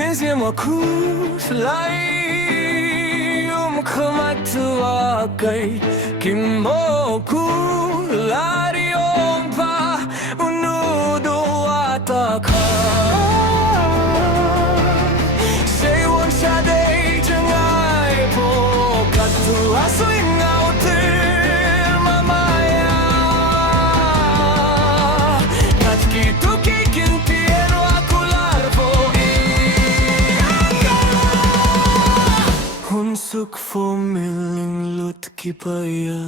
Mesmo kulay kay Kimo kulariyong pa Unudo ataka Say one sa day Jangay po Katua swing out mamaya Katkitu kikintien wakular po Hunsuk for mylling lut ki paia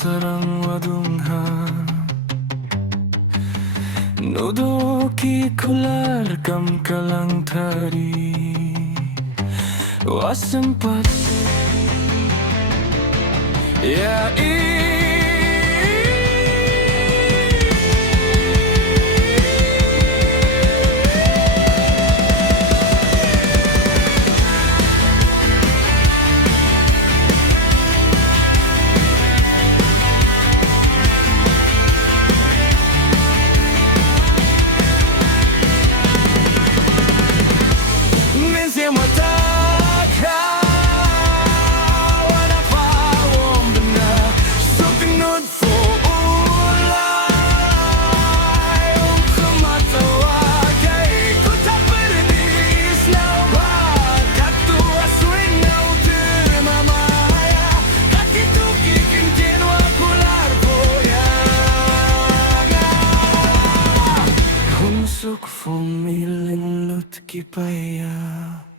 sarang wadungha Nudo ki kular kam kalang tari Wasempat Ya Hunsuk for mylling lut ki paia